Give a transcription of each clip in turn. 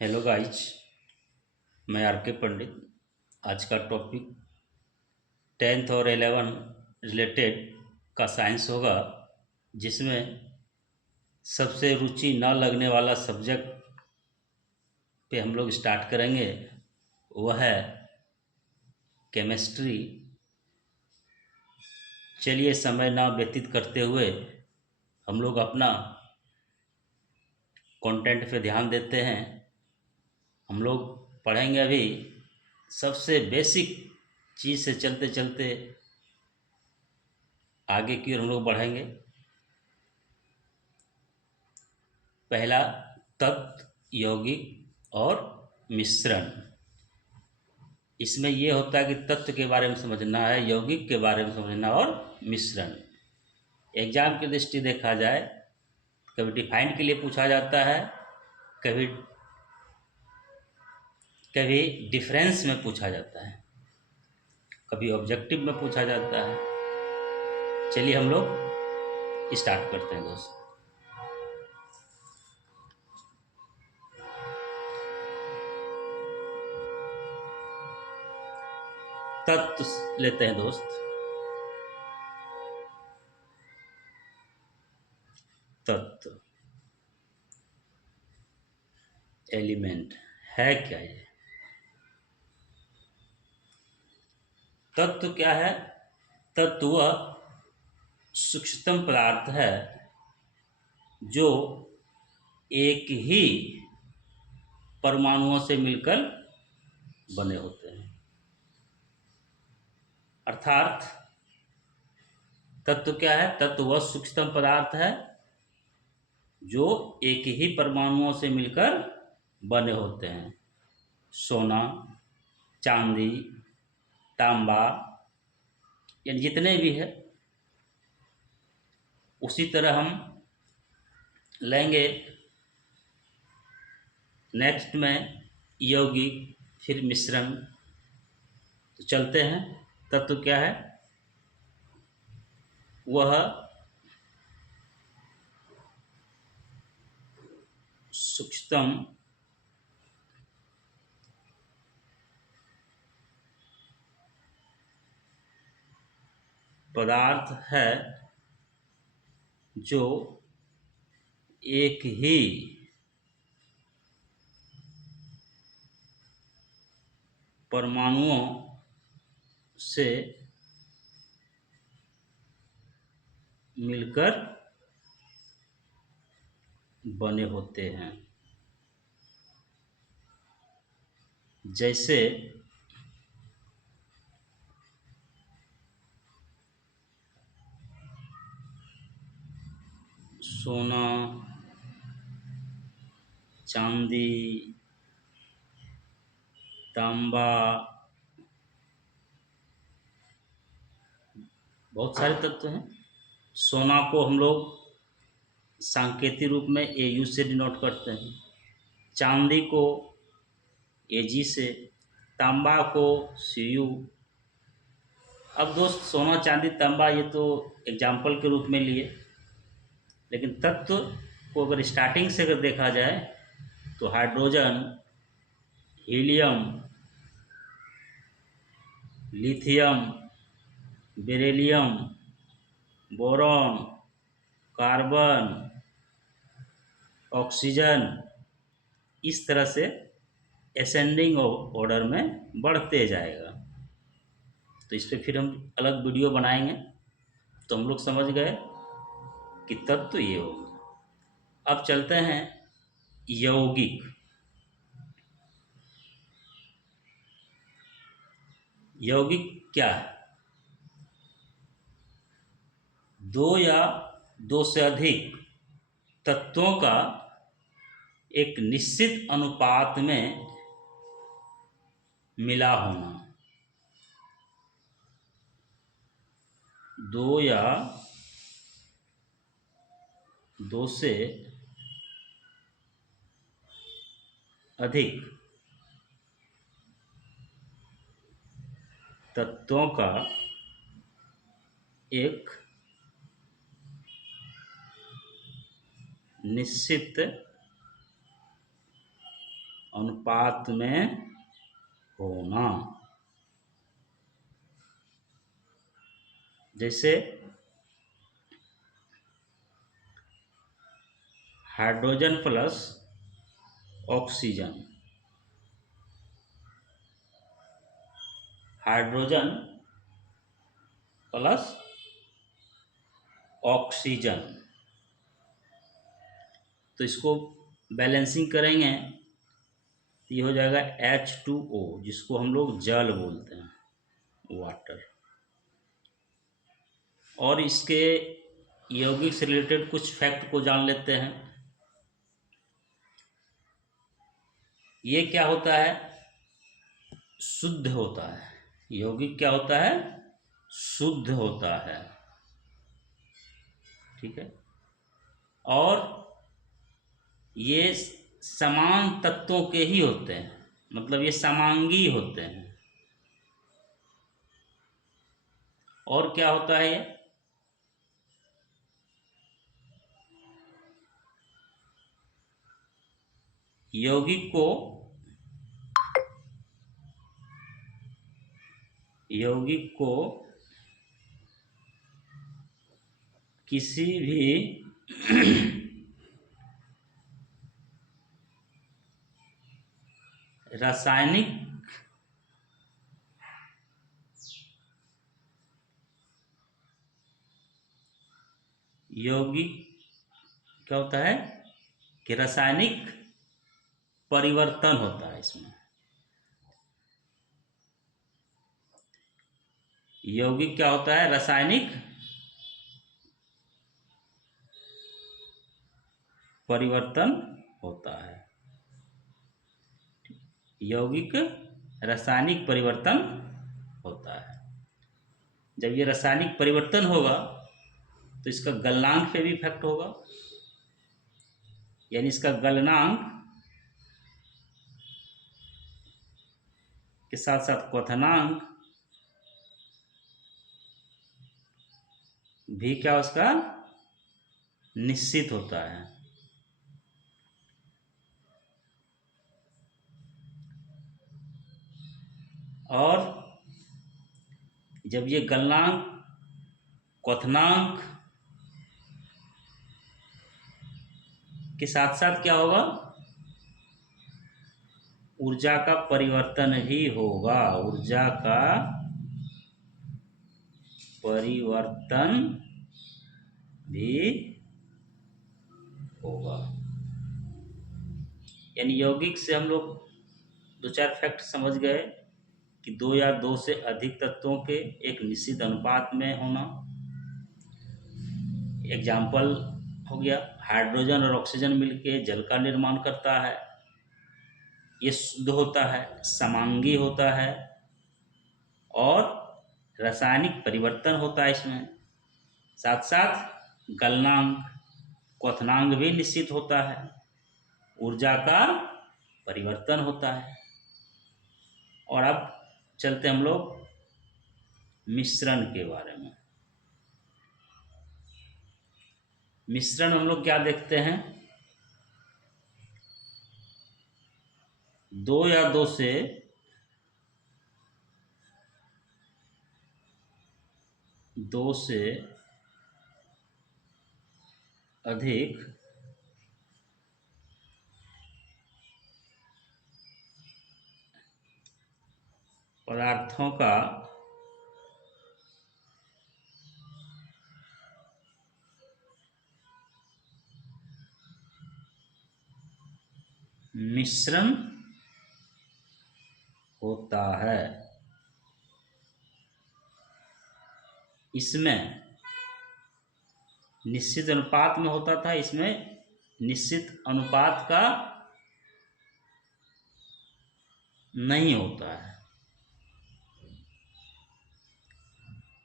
Hello guys. मैं are के पंडित। आज का टॉपिक 10th और 11 रिलेटेड का साइंस होगा, जिसमें सबसे रुचि न लगने वाला सब्जेक्ट पे हम लोग स्टार्ट करेंगे। वह है केमिस्ट्री। चलिए समय ना व्यतीत करते हुए हम लोग अपना कंटेंट पे ध्यान देते हैं। हम लोग पढ़ेंगे अभी सबसे बेसिक चीज़ से चलते चलते आगे की ओर हम लोग बढ़ेंगे। पहला, तत्व, यौगिक और मिश्रण। इसमें यह होता है कि तत्व के बारे में समझना है, यौगिक के बारे में समझना और मिश्रण। एग्जाम की दृष्टि देखा जाए, कभी डिफाइंड के लिए पूछा जाता है, कभी कभी डिफरेंस में पूछा जाता है, कभी ऑब्जेक्टिव में पूछा जाता है। चलिए हम लोग स्टार्ट करते हैं दोस्त। तत्व लेते हैं दोस्त। तत्व, एलिमेंट है क्या ये? तत्व क्या है? तत्व वह सूक्ष्मतम पदार्थ है जो एक ही परमाणुओं से मिलकर बने होते हैं। अर्थात तत्व क्या है? तत्व वह सूक्ष्मतम पदार्थ है जो एक ही परमाणुओं से मिलकर बने होते हैं। सोना, चांदी, तांबा, यानी जितने भी है। उसी तरह हम लेंगे नेक्स्ट में यौगिक, फिर मिश्रण। तो चलते हैं। तत्व क्या है? वह सूक्ष्मतम पदार्थ है जो एक ही परमाणुओं से मिलकर बने होते हैं। जैसे सोना, चांदी, तांबा, बहुत सारे तत्व हैं। सोना को हम लोग सांकेतिक रूप में Au से डिनोट करते हैं, चांदी को Ag से, तांबा को Cu। अब दोस्त, सोना, चांदी, तांबा ये तो एग्जाम्पल के रूप में लिए, लेकिन तत्व को अगर स्टार्टिंग से अगर देखा जाए तो hydrogen, helium, lithium, beryllium, boron, carbon, oxygen, इस तरह से असेंडिंग ऑर्डर में बढ़ते जाएगा। तो इस पर फिर हम अलग वीडियो बनाएंगे। तो हम लोग समझ गए कि तत्व ये हो गया। अब चलते हैं यौगिक। यौगिक क्या है? दो या दो से अधिक तत्वों का एक निश्चित अनुपात में मिला होना। दो या दो से अधिक तत्वों का एक निश्चित अनुपात में होना। जैसे hydrogen plus oxygen, hydrogen plus oxygen, तो इसको बैलेंसिंग करेंगे तो ये हो जाएगा H2O, जिसको हम लोग जल बोलते हैं, वाटर। और इसके यौगिक से रिलेटेड कुछ फैक्ट को जान लेते हैं। ये क्या होता है? शुद्ध होता है। यौगिक क्या होता है? शुद्ध होता है। ठीक है। और ये समान तत्वों के ही होते हैं, मतलब ये समांगी होते हैं। और क्या होता है? ये यौगिक को किसी भी रासायनिक यौगिक क्या होता है कि रासायनिक परिवर्तन होता है इसमें। यौगिक क्या होता है? रासायनिक परिवर्तन होता है। यौगिक रासायनिक परिवर्तन होता है। जब ये रासायनिक परिवर्तन होगा तो इसका गलनांक पे भी इफेक्ट होगा, यानी इसका गलनांक के साथ साथ क्वथनांक भी क्या उसका निश्चित होता है। और जब ये गलनांक क्वथनांक के साथ साथ क्या होगा? ऊर्जा का परिवर्तन भी होगा। ऊर्जा का परिवर्तन भी होगा। यानी यौगिक से हम लोग दो चार फैक्ट समझ गए कि दो या दो से अधिक तत्वों के एक निश्चित अनुपात में होना। एग्जाम्पल हो गया, हाइड्रोजन और ऑक्सीजन मिलके जल का निर्माण करता है। ये शुद्ध होता है, समांगी होता है और रासायनिक परिवर्तन होता है इसमें। साथ साथ गलनांक क्वथनांक भी निश्चित होता है। ऊर्जा का परिवर्तन होता है। और अब चलते हम लोग मिश्रण के बारे में। मिश्रण हम लोग क्या देखते हैं? दो या दो से अधिक पदार्थों का मिश्रण होता है। इसमें निश्चित अनुपात में होता था, इसमें निश्चित अनुपात का नहीं होता है।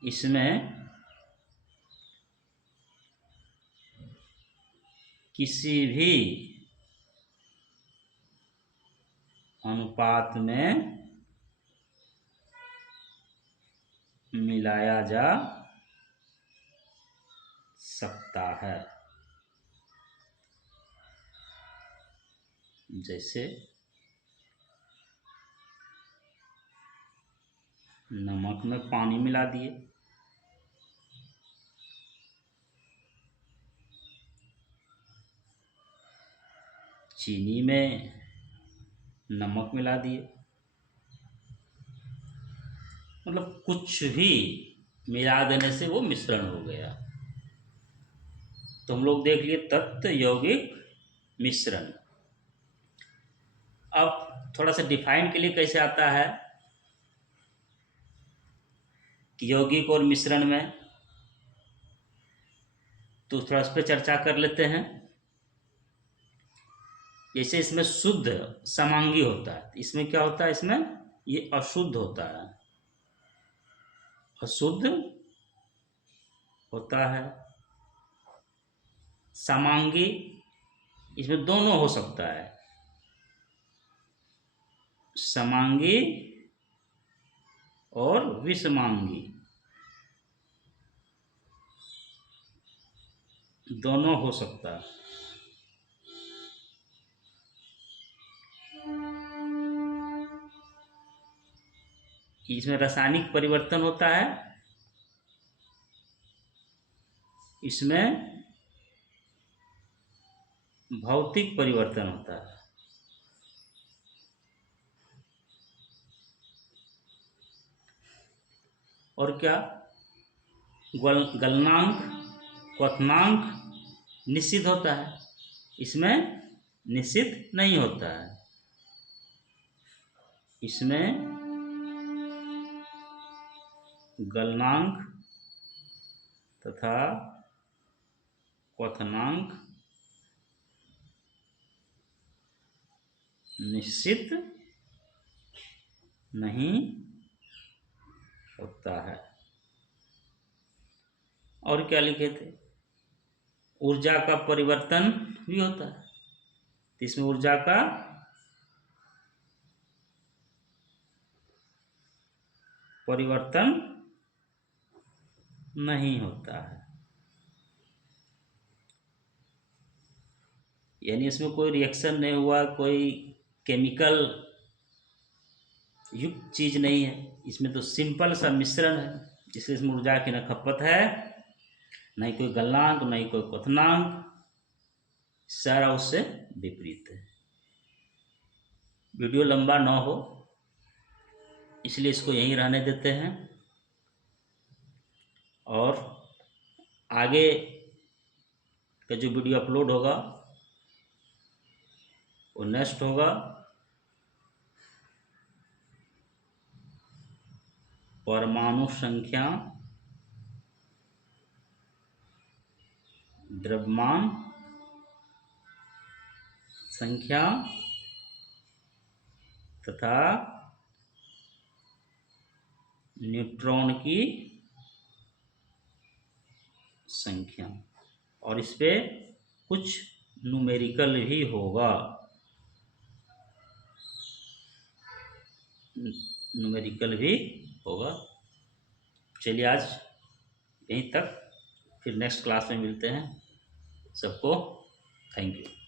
इसमें किसी भी अनुपात में मिलाया जा सकता है। जैसे नमक में पानी मिला दिए, चीनी में नमक मिला दिए, मतलब कुछ भी मिला देने से वो मिश्रण हो गया। तो हम लोग देख लिए तत्व यौगिक मिश्रण। अब थोड़ा सा डिफाइन के लिए कैसे आता है कि यौगिक और मिश्रण में, तो थोड़ा इस पर चर्चा कर लेते हैं। जैसे इसमें शुद्ध समांगी होता है, इसमें क्या होता है, इसमें ये अशुद्ध होता है, अशुद्ध होता है। समांगी इसमें दोनों हो सकता है, समांगी और विषमांगी, दोनों हो सकता है। इसमें रासायनिक परिवर्तन होता है, इसमें भौतिक परिवर्तन होता है। और क्या, गलनांक क्वथनांक निश्चित होता है, इसमें निश्चित नहीं होता है। इसमें गलनांक तथा क्वथनांक निश्चित नहीं होता है। और क्या लिखे थे, ऊर्जा का परिवर्तन भी होता है, इसमें ऊर्जा का परिवर्तन नहीं होता है, यानी इसमें कोई रिएक्शन नहीं हुआ, कोई केमिकल युक्त चीज नहीं है, इसमें तो सिंपल सा मिश्रण है, इसलिए इसमें ऊर्जा की न खपत है, न ही कोई गलनांक, न ही कोई क्वथनांक, सारा उससे विपरीत है। वीडियो लंबा ना हो इसलिए इसको यहीं रहने देते हैं, और आगे का जो वीडियो अपलोड होगा वो नेक्स्ट होगा परमाणु संख्या, द्रव्यमान संख्या तथा न्यूट्रॉन की संख्या, और इस पे कुछ न्यूमेरिकल भी होगा, न्यूमेरिकल भी होगा। चलिए आज यहीं तक, फिर नेक्स्ट क्लास में मिलते हैं। सबको थैंक यू।